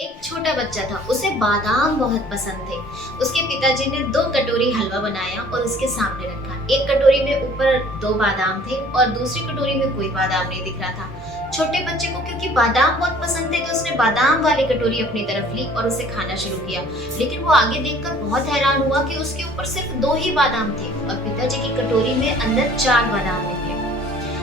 एक छोटा बच्चा था, उसे बादाम बहुत पसंद थे। उसके पिताजी ने 2 कटोरी हलवा बनाया और उसके सामने रखा। एक कटोरी में ऊपर 2 बादाम थे और दूसरी कटोरी में कोई बादाम नहीं दिख रहा था। छोटे बच्चे को क्योंकि बादाम बहुत पसंद थे तो उसने बादाम वाली कटोरी अपनी तरफ ली और उसे खाना शुरू किया। लेकिन वो आगे देखकर बहुत हैरान हुआ कि उसके ऊपर सिर्फ 2 ही बादाम थे और पिताजी की कटोरी में अंदर 4 बादाम निकले।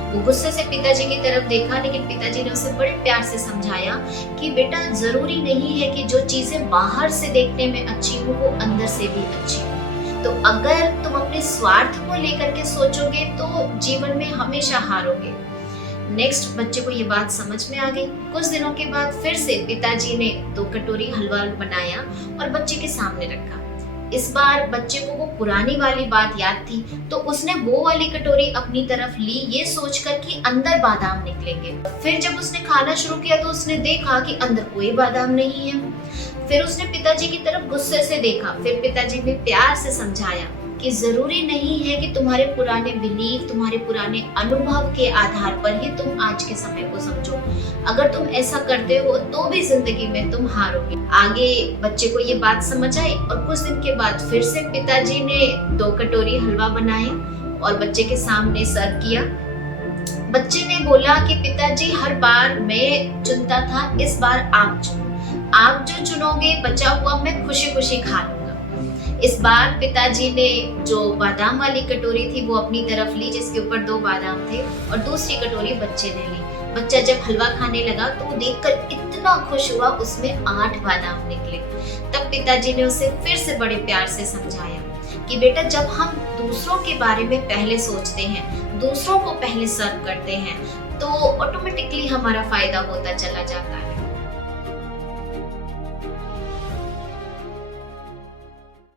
वो गुस्से से पिताजी की तरफ देखा, लेकिन पिताजी ने उसे बड़े प्यार से समझाया कि बेटा, जरूरी नहीं है कि जो चीजें बाहर से देखने में अच्छी हो वो अंदर से भी अच्छी हो। तो अगर तुम अपने स्वार्थ को लेकर के सोचोगे तो जीवन में हमेशा हारोगे। नेक्स्ट बच्चे को ये बात समझ में आ गई। कुछ दिनों के बाद फिर से पिताजी ने 2 कटोरी हलवा बनाया और बच्चे के सामने रखा। इस बार बच्चे को वो पुरानी वाली बात याद थी, तो उसने वो वाली कटोरी अपनी तरफ ली, ये सोचकर कि अंदर बादाम निकलेंगे। फिर जब उसने खाना शुरू किया तो उसने देखा कि अंदर कोई बादाम नहीं है। फिर उसने पिताजी की तरफ गुस्से से देखा। फिर पिताजी ने प्यार से समझाया कि जरूरी नहीं है कि तुम्हारे पुराने बिलीफ, तुम्हारे पुराने अनुभव के आधार पर ही तुम आज के समय को समझो। अगर तुम ऐसा करते हो तो भी जिंदगी में तुम हारोगे। आगे बच्चे को ये बात समझ आई और कुछ दिन के बाद फिर से पिताजी ने 2 कटोरी हलवा बनाया और बच्चे के सामने सर्व किया। बच्चे ने बोला कि पिताजी, हर बार मैं चुनता था, इस बार आप चुनो। आप जो चुनोगे बचा हुआ मैं खुशी खुशी खा लूंगा। इस बार पिताजी ने जो बादाम वाली कटोरी थी वो अपनी तरफ ली, जिसके ऊपर 2 बादाम थे, और दूसरी कटोरी बच्चे ने ली। बच्चा जब हलवा खाने लगा तो वो देखकर इतना खुश हुआ, उसमें 8 बादाम निकले। तब पिताजी ने उसे फिर से बड़े प्यार से समझाया कि बेटा, जब हम दूसरों के बारे में पहले सोचते हैं, दूसरों को पहले सर्व करते हैं, तो ऑटोमेटिकली हमारा फायदा होता चला जाता है।